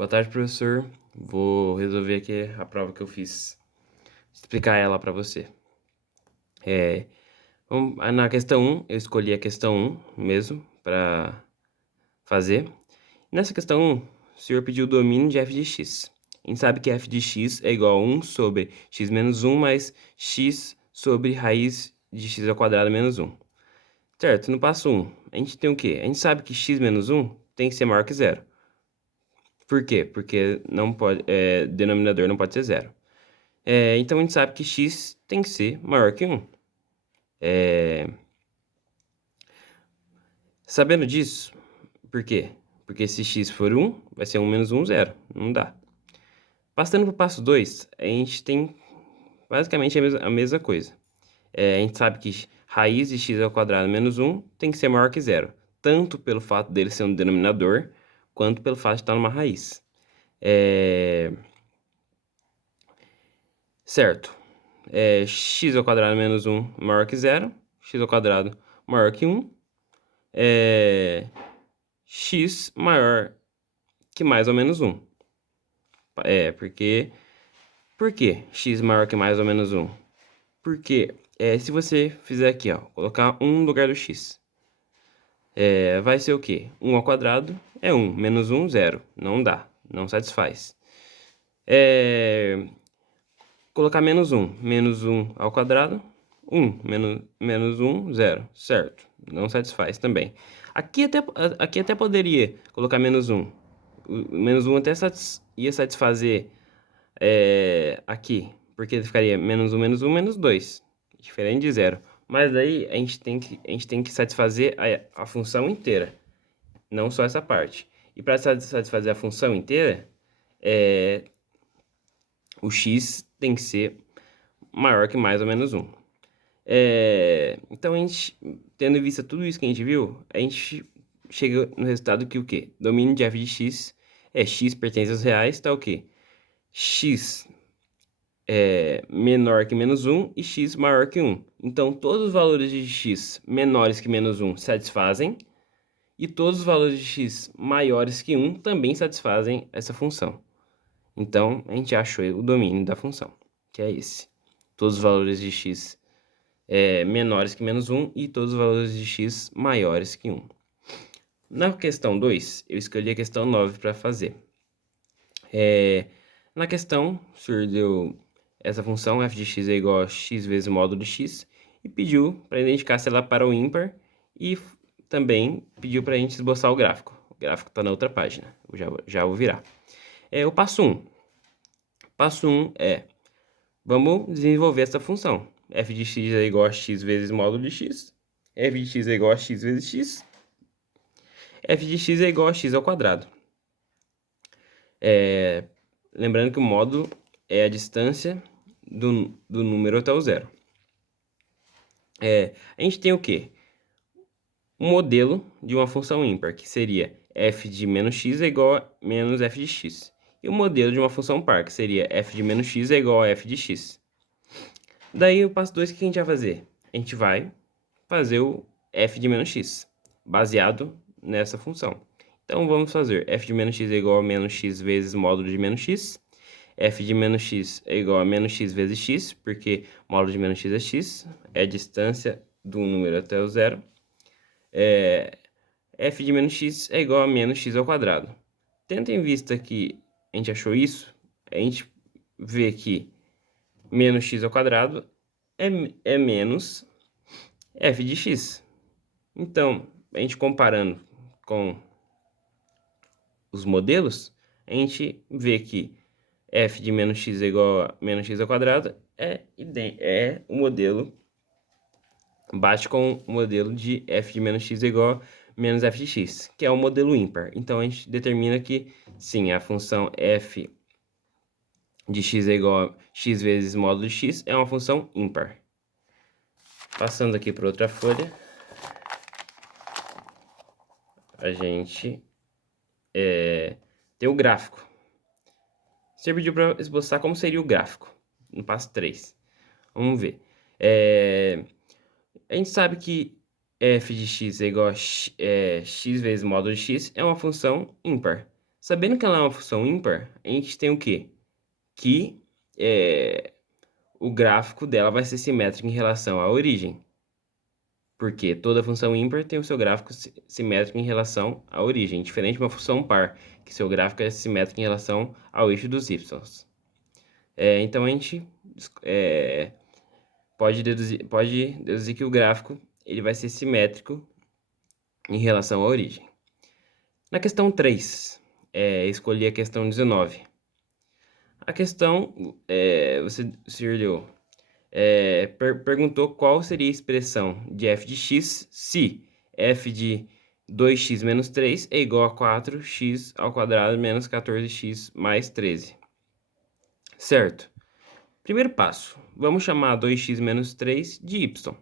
Boa tarde, professor. Vou resolver aqui a prova que eu fiz. Explicar ela para você. Na questão 1, eu escolhi a questão 1 mesmo para fazer. Nessa questão 1, o senhor pediu o domínio de f de x. A gente sabe que f de x é igual a 1 sobre x menos 1 mais x sobre raiz de x ao quadrado menos 1. Certo, no passo 1, a gente tem o quê? A gente sabe que x menos 1 tem que ser maior que zero. Por quê? Porque não pode, denominador não pode ser zero. Então a gente sabe que x tem que ser maior que 1. Sabendo disso, por quê? Porque se x for 1, vai ser 1 menos 1, 0. Não dá. Passando para o passo 2, a gente tem basicamente a mesma coisa. A gente sabe que raiz de x ao quadrado menos 1 tem que ser maior que 0. Tanto pelo fato dele ser um denominador, quanto pelo fato de estar numa raiz. Certo. X ao quadrado menos 1 maior que 0. X ao quadrado maior que 1. X maior que mais ou menos 1. Por que x maior que mais ou menos 1? Porque se você fizer aqui, ó, colocar 1 no lugar do x, vai ser o quê? 1 ao quadrado é 1, menos 1, 0. Não dá, não satisfaz. Colocar menos 1 ao quadrado, 1, menos 1, 0, certo? Não satisfaz também. Aqui até poderia colocar menos 1. O menos 1 até ia satisfazer aqui, porque ficaria menos 1, menos 2, diferente de 0. Mas aí a gente tem que satisfazer a função inteira, não só essa parte. E para satisfazer a função inteira, o x tem que ser maior que mais ou menos 1. Então, a gente, tendo em vista tudo isso que a gente viu, a gente chega no resultado que o quê? Domínio de f de x é x pertence aos reais, tá o quê? X menor que menos 1 e x maior que 1. Então, todos os valores de x menores que menos 1 satisfazem, e todos os valores de x maiores que 1 também satisfazem essa função. Então, a gente achou o domínio da função, que é esse. Todos os valores de x menores que menos 1 e todos os valores de x maiores que 1. Na questão 2, eu escolhi a questão 9 para fazer. Na questão, o senhor deu essa função f de x é igual a x vezes o módulo de x e pediu para identificar se ela é para o ímpar e também pediu para a gente esboçar o gráfico. O gráfico está na outra página, eu já vou virar. O passo 1. Passo 1 vamos desenvolver essa função. F de x é igual a x vezes módulo de x. F de x é igual a x vezes x. F de x é igual a x ao quadrado. Lembrando que o módulo é a distância do número até o zero. A gente tem o quê? Um modelo de uma função ímpar, que seria f de menos x é igual a menos f de x. E o modelo de uma função par, que seria f de menos x é igual a f de x. Daí, o passo 2, o que a gente vai fazer? A gente vai fazer o f de menos x, baseado nessa função. Então, vamos fazer f de menos x é igual a menos x vezes módulo de menos x. F de menos x é igual a menos x vezes x, porque módulo de menos x é x, é a distância do número até o zero. F de menos x é igual a menos x ao quadrado. Tendo em vista que a gente achou isso, a gente vê que menos x ao quadrado é menos f de x. Então, a gente comparando com os modelos, a gente vê que f de menos x é igual a menos x ao quadrado o modelo, bate com o modelo de f de menos x é igual a menos f de x, que é o modelo ímpar. Então, a gente determina que, sim, a função f de x é igual a x vezes módulo de x é uma função ímpar. Passando aqui para outra folha, a gente tem o gráfico. Você pediu para esboçar como seria o gráfico, no passo 3. Vamos ver. A gente sabe que f de x é igual a x vezes módulo de x é uma função ímpar. Sabendo que ela é uma função ímpar, a gente tem o quê? Que o gráfico dela vai ser simétrico em relação à origem. Porque toda função ímpar tem o seu gráfico simétrico em relação à origem, diferente de uma função par, que seu gráfico é simétrico em relação ao eixo dos y. Então a gente pode deduzir que o gráfico ele vai ser simétrico em relação à origem. Na questão 3, escolhi a questão 19. A questão, o senhor leu, perguntou qual seria a expressão de f de x se f de 2x menos 3 é igual a 4x ao quadrado menos 14x mais 13. Certo? Primeiro passo, vamos chamar 2x menos 3 de y.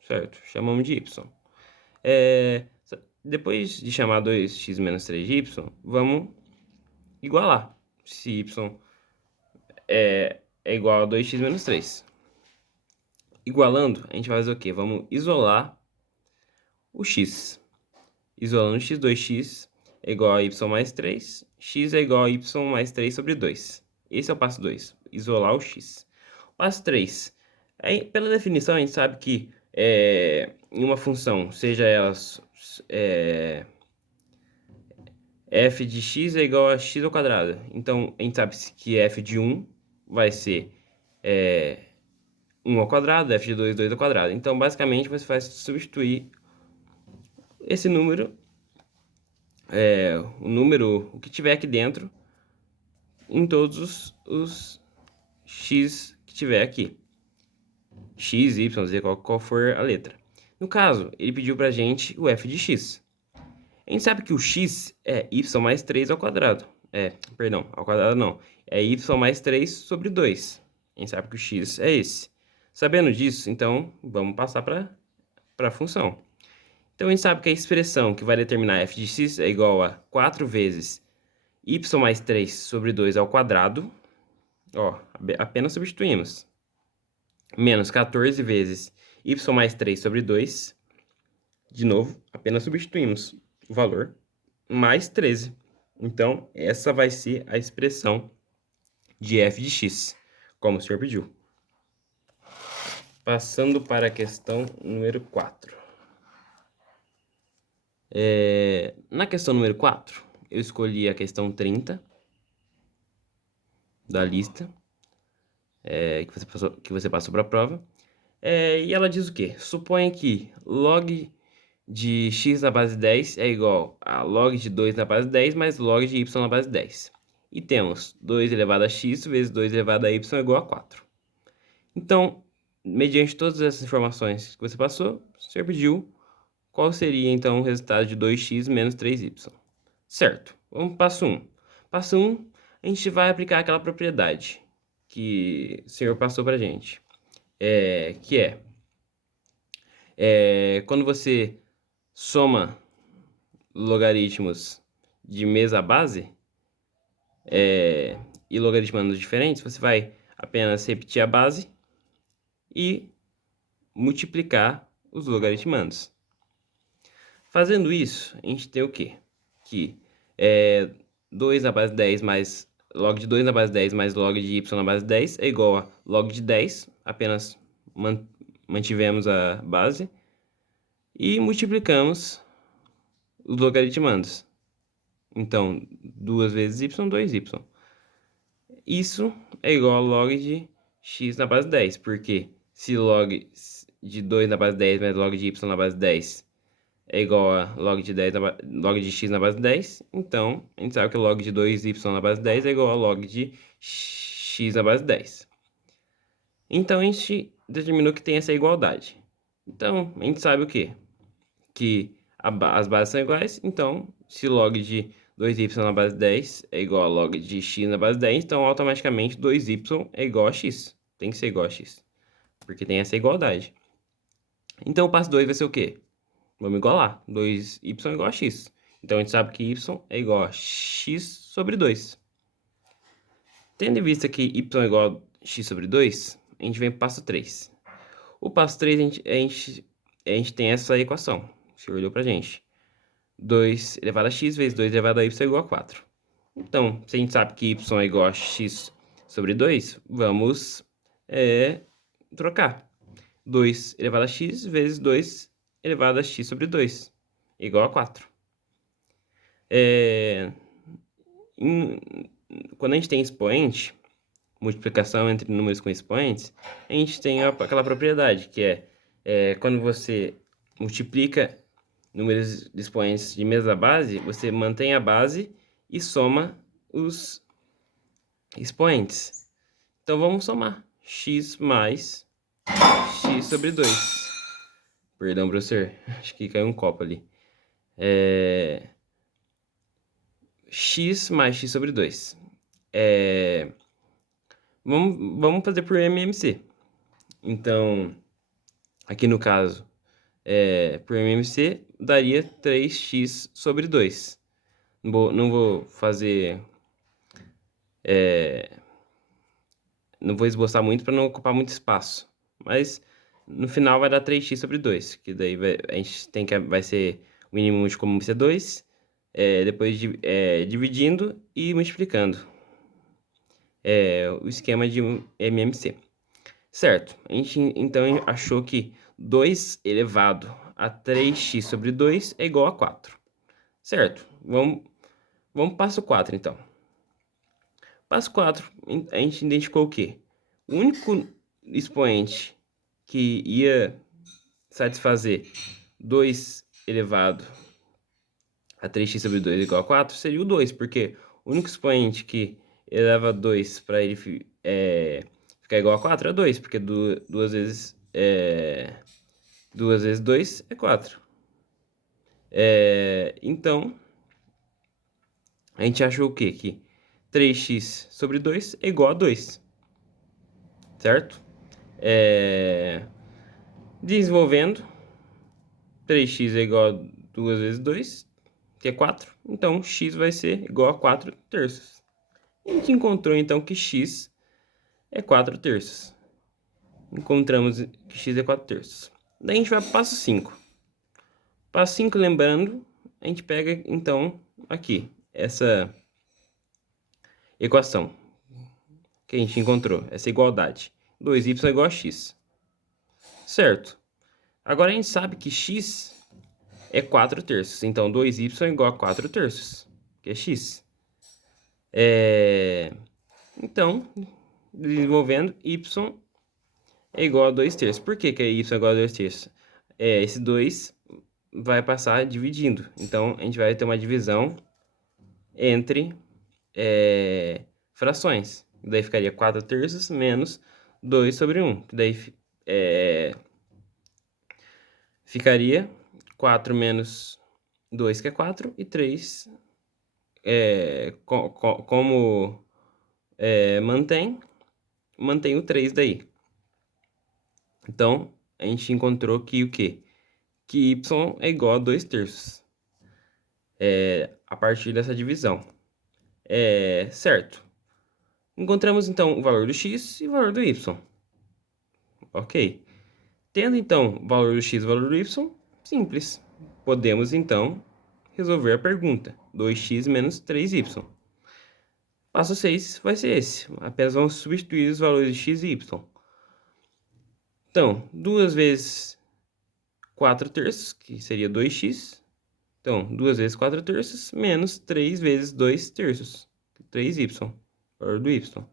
Certo? Chamamos de y. Depois de chamar 2x menos 3 de y, vamos igualar. Se y é igual a 2x menos 3. Igualando, a gente vai fazer o quê? Vamos isolar o x. Isolando x, 2x é igual a y mais 3. X é igual a y mais 3 sobre 2. Esse é o passo 2. Isolar o x. Passo 3. Pela definição, a gente sabe que em uma função, seja ela f de x é igual a x ao quadrado. Então, a gente sabe que f de 1 vai ser 1 ao quadrado, f de 2, 2 ao quadrado. Então, basicamente, você vai substituir esse número, o que tiver aqui dentro, em todos os x que tiver aqui. X, y, z, qual for a letra. No caso, ele pediu pra gente o f de x. A gente sabe que o x é y mais 3 ao quadrado. Perdão, ao quadrado não. É y mais 3 sobre 2. A gente sabe que o x é esse. Sabendo disso, então, vamos passar para a função. Então, a gente sabe que a expressão que vai determinar f de x é igual a 4 vezes y mais 3 sobre 2 ao quadrado. Ó, apenas substituímos. Menos 14 vezes y mais 3 sobre 2. De novo, apenas substituímos o valor. Mais 13. Então, essa vai ser a expressão de f de x, como o senhor pediu. Passando para a questão número 4. Na questão número 4, eu escolhi a questão 30 da lista que você passou para a prova. E ela diz o quê? Suponha que log de x na base 10 é igual a log de 2 na base 10 mais log de y na base 10. E temos 2 elevado a x vezes 2 elevado a y é igual a 4. Então, mediante todas essas informações que você passou, o senhor pediu qual seria, então, o resultado de 2x menos 3y. Certo, vamos para o passo 1. Passo 1, a gente vai aplicar aquela propriedade que o senhor passou para a gente. Quando você soma logaritmos de mesma base e logaritmandos diferentes, você vai apenas repetir a base e multiplicar os logaritmandos. Fazendo isso, a gente tem o quê? Que 2 na base 10 mais log de 2 na base 10 mais log de y na base 10 é igual a log de 10, apenas mantivemos a base, e multiplicamos os logaritmandos. Então, 2 vezes y, 2y. Isso é igual a log de x na base 10, porque se log de 2 na base 10 mais log de y na base 10 é igual a log de x na base 10, então a gente sabe que log de 2y na base 10 é igual a log de x na base 10. Então a gente determinou que tem essa igualdade. Então a gente sabe o quê? Que as bases são iguais, então se log de 2y na base 10 é igual a log de x na base 10, então automaticamente 2y é igual a x. Tem que ser igual a x, porque tem essa igualdade. Então o passo 2 vai ser o quê? Vamos igualar. 2y é igual a x. Então, a gente sabe que y é igual a x sobre 2. Tendo em vista que y é igual a x sobre 2, a gente vem para o passo 3. O passo 3, a gente tem essa equação. O senhor olhou para a gente. 2 elevado a x vezes 2 elevado a y é igual a 4. Então, se a gente sabe que y é igual a x sobre 2, vamos trocar. 2 elevado a x vezes 2 elevado a x sobre 2, igual a 4. Quando a gente tem expoente, multiplicação entre números com expoentes, a gente tem aquela propriedade, que quando você multiplica números de expoentes de mesma base, você mantém a base e soma os expoentes. Então vamos somar x mais x sobre 2. Perdão, professor, acho que caiu um copo ali. X mais x sobre 2. Vamos fazer por MMC. Então, aqui no caso, por MMC, daria 3x sobre 2. Não vou fazer... não vou esboçar muito para não ocupar muito espaço. Mas, no final, vai dar 3x sobre 2. Que daí a gente vai ser o mínimo de comum ser 2. Depois dividindo e multiplicando. O esquema de MMC. Certo, a gente então achou que 2 elevado a 3x sobre 2 é igual a 4. Certo, vamos para o passo 4 então. Passo 4, a gente identificou o quê? O único expoente que ia satisfazer 2 elevado a 3x sobre 2 é igual a 4 seria o 2, porque o único expoente que eleva 2 para ele ficar igual a 4 é 2, porque 2 vezes 2 é 4. Então, a gente achou o quê? Que 3x sobre 2 é igual a 2. Certo? Desenvolvendo, 3x é igual a 2 vezes 2, que é 4. Então, x vai ser igual a 4 terços. A gente encontrou, então, que x é 4 terços. Encontramos que x é 4 terços. Daí a gente vai para o passo 5. Passo 5, lembrando, a gente pega, então, aqui, essa equação que a gente encontrou, essa igualdade. 2y é igual a x. Certo. Agora a gente sabe que x é 4 terços. Então, 2y é igual a 4 terços, que é x. Então, desenvolvendo, y é igual a 2 terços. Por que que y é igual a 2 terços? Esse 2 vai passar dividindo. Então, a gente vai ter uma divisão entre frações. Daí ficaria 4 terços menos 2 sobre 1. Daí ficaria 4 menos 2, que é 4, e 3, como mantém o 3 daí. Então, a gente encontrou que o quê? Que y é igual a 2 terços. A partir dessa divisão. Certo. Encontramos, então, o valor do x e o valor do y. Ok. Tendo, então, o valor do x e o valor do y, simples. Podemos, então, resolver a pergunta. 2x menos 3y. Passo 6 vai ser esse. Apenas vamos substituir os valores de x e y. Então, 2 vezes 4 terços, que seria 2x. Então, 2 vezes 4 terços, menos 3 vezes 2 terços. 3y, valor do y.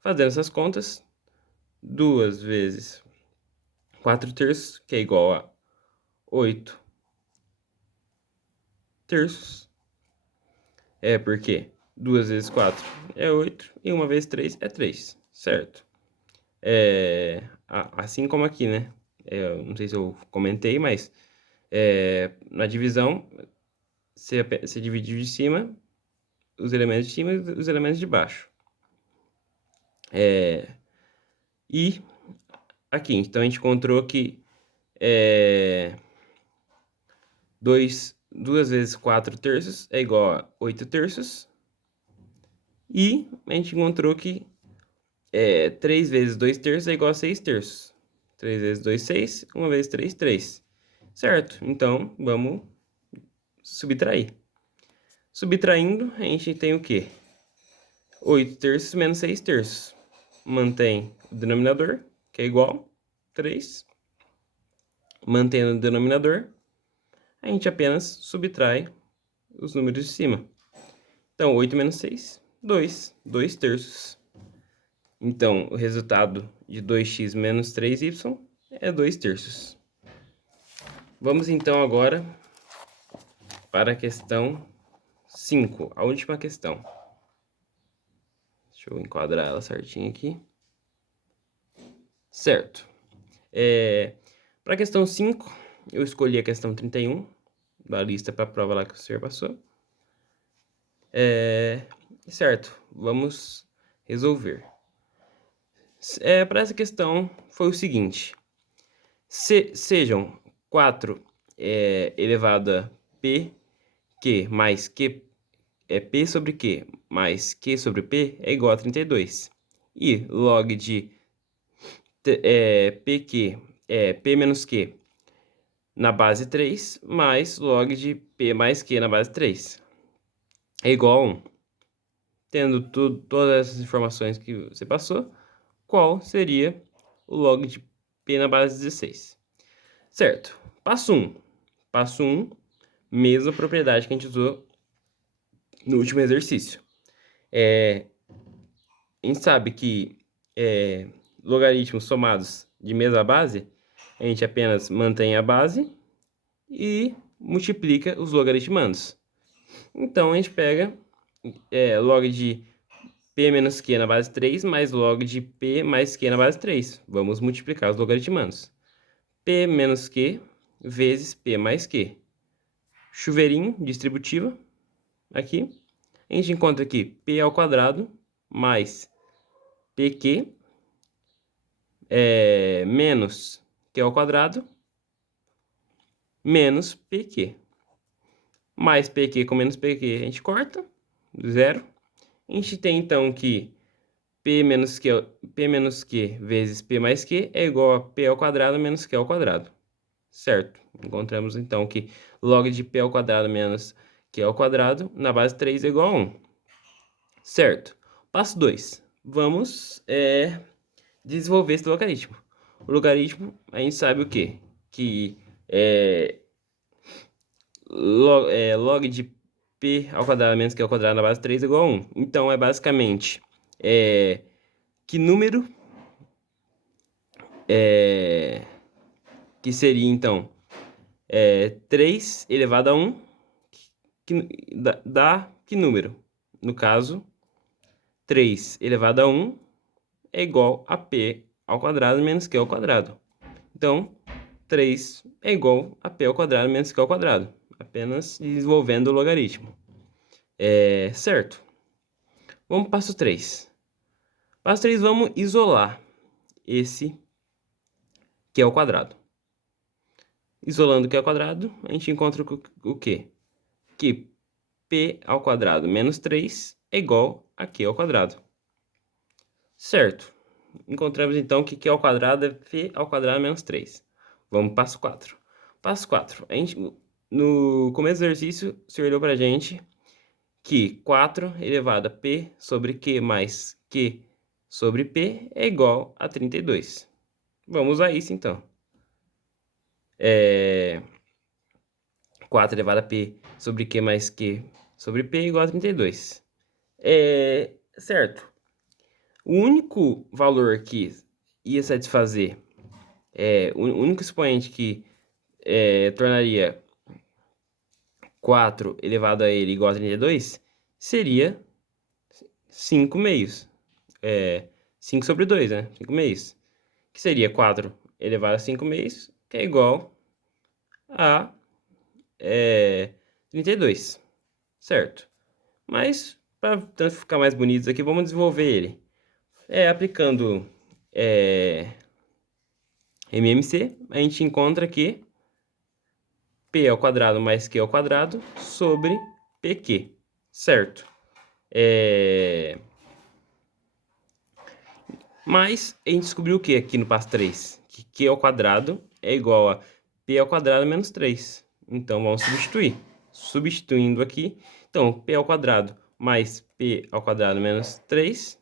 Fazendo essas contas, 2 vezes 4 terços, que é igual a 8 terços. Porque 2 vezes 4 é 8 e 1 vezes 3 é 3, certo? Assim como aqui, né? Eu não sei se eu comentei, mas na divisão, você divide de cima, os elementos de cima e os elementos de baixo. E aqui, então a gente encontrou que 2 vezes 4 terços é igual a 8 terços. E a gente encontrou que 3 vezes 2 terços é igual a 6 terços. 3 vezes 2, 6. 1 vezes 3, 3. Certo? Então, vamos subtrair. Subtraindo, a gente tem o quê? 8 terços menos 6 terços. Mantém o denominador, que é igual 3. Mantendo o denominador, a gente apenas subtrai os números de cima. Então, 8 menos 6, 2. 2 terços. Então, o resultado de 2x menos 3y é 2 terços. Vamos então agora para a questão 5, a última questão. Deixa eu enquadrar ela certinho aqui. Certo. Para a questão 5, eu escolhi a questão 31 da lista para a prova lá que o senhor passou. Certo, vamos resolver. Para essa questão foi o seguinte. Sejam 4 elevado a p, q mais q, p sobre q mais q sobre p é igual a 32. E log de pq é p menos q na base 3 mais log de p mais q na base 3 é igual a 1. Tendo todas essas informações que você passou, qual seria o log de p na base 16? Certo. Passo 1. Passo 1, mesma propriedade que a gente usou no último exercício. A gente sabe que logaritmos somados de mesma base, a gente apenas mantém a base e multiplica os logaritmandos. Então, a gente pega log de p menos q na base 3 mais log de p mais q na base 3. Vamos multiplicar os logaritmandos. P menos q vezes p mais q. Chuveirinho, distributiva, aqui. A gente encontra aqui p ao quadrado mais pq menos q ao quadrado menos pq. Mais pq com menos pq a gente corta, zero. A gente tem então que p menos q vezes p mais q é igual a p ao quadrado menos q ao quadrado. Certo? Encontramos então que log de p ao quadrado menos q ao quadrado na base 3 é igual a 1. Certo. Passo 2. Vamos desenvolver esse logaritmo. O logaritmo, a gente sabe o quê? Que log de p ao quadrado menos q ao quadrado na base 3 é igual a 1. Então, é basicamente que número que seria, então, 3 elevado a 1 dá que número? No caso, 3 elevado a 1 é igual a p ao quadrado menos q ao quadrado. Então, 3 é igual a p ao quadrado menos q ao quadrado. Apenas desenvolvendo o logaritmo. Certo. Vamos para o passo 3. Passo 3, vamos isolar esse q ao quadrado. Isolando o q ao quadrado, a gente encontra o quê? Que p ao quadrado menos 3 é igual a q ao quadrado. Certo. Encontramos então que q ao quadrado é p ao quadrado menos 3. Vamos para o passo 4. Passo 4. No começo do exercício, o senhor deu para a gente que 4 elevado a p sobre q mais q sobre p é igual a 32. Vamos usar isso então. 4 elevado a p sobre q mais q sobre p é igual a 32. Certo. O único valor que ia satisfazer, o único expoente que tornaria 4 elevado a ele igual a 32 seria 5 meios. 5 sobre 2, né? 5 meios. Que seria 4 elevado a 5 meios, que é igual a 32. Certo? Mas, para ficar mais bonitos aqui, vamos desenvolver ele. Aplicando MMC, a gente encontra que p ao quadrado mais q ao quadrado sobre pq. Certo? Mas a gente descobriu o que aqui no passo 3? Que q ao quadrado é igual a p ao quadrado menos 3. Então, vamos substituir. Substituindo aqui, então, p ao quadrado mais p ao quadrado menos 3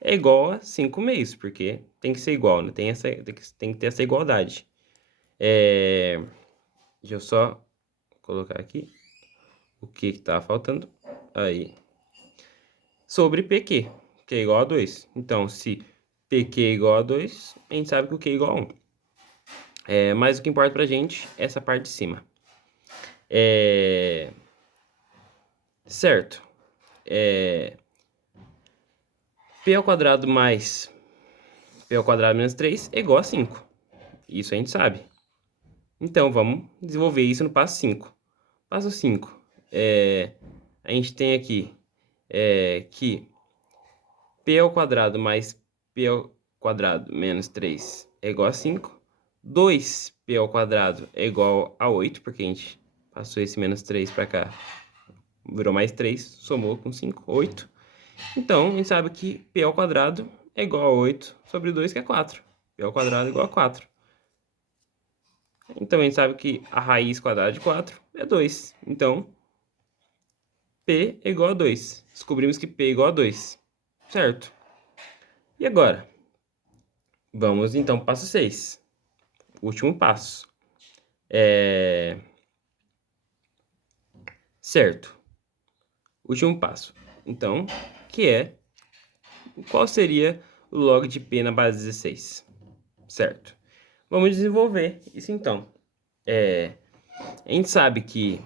é igual a 5 meios, porque tem que ser igual, né? Tem que ter essa igualdade. Deixa eu só colocar aqui o que tá faltando. Aí. Sobre PQ, que é igual a 2. Então, se PQ é igual a 2, a gente sabe que o Q é igual a 1. Mas o que importa pra gente é essa parte de cima. Certo. P ao quadrado mais P ao quadrado menos 3 é igual a 5. Isso a gente sabe. Então, vamos desenvolver isso no passo 5. Passo 5. A gente tem aqui que P ao quadrado mais P ao quadrado menos 3 é igual a 5. 2P ao quadrado é igual a 8, porque a gente passou esse menos 3 para cá. Virou mais 3, somou com 5, 8. Então, a gente sabe que P ao quadrado é igual a 8 sobre 2, que é 4. P ao quadrado é igual a 4. Então, a gente sabe que a raiz quadrada de 4 é 2. Então, P é igual a 2. Descobrimos que P é igual a 2. Certo? E agora? Vamos, então, para o passo 6. Último passo. Certo. Último passo. Então, que é... Qual seria o log de P na base 16? Certo. Vamos desenvolver isso, então. A gente sabe que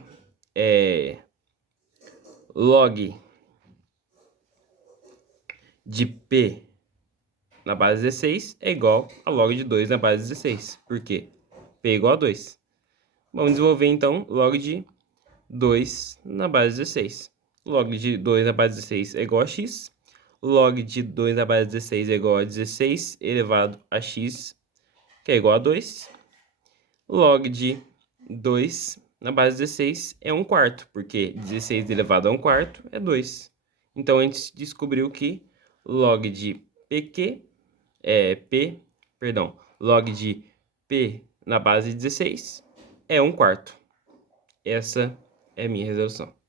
log de P na base 16 é igual a log de 2 na base 16. Por quê? P é igual a 2. Vamos desenvolver, então, log de 2 na base 16. Log de 2 na base 16 é igual a x. Log de 2 na base 16 é igual a 16 elevado a x, que é igual a 2. Log de 2 na base 16 é 1 quarto, porque 16 elevado a 1 quarto é 2. Então, a gente descobriu que log de log de P na base 16 é 1 quarto. Essa é a minha resolução.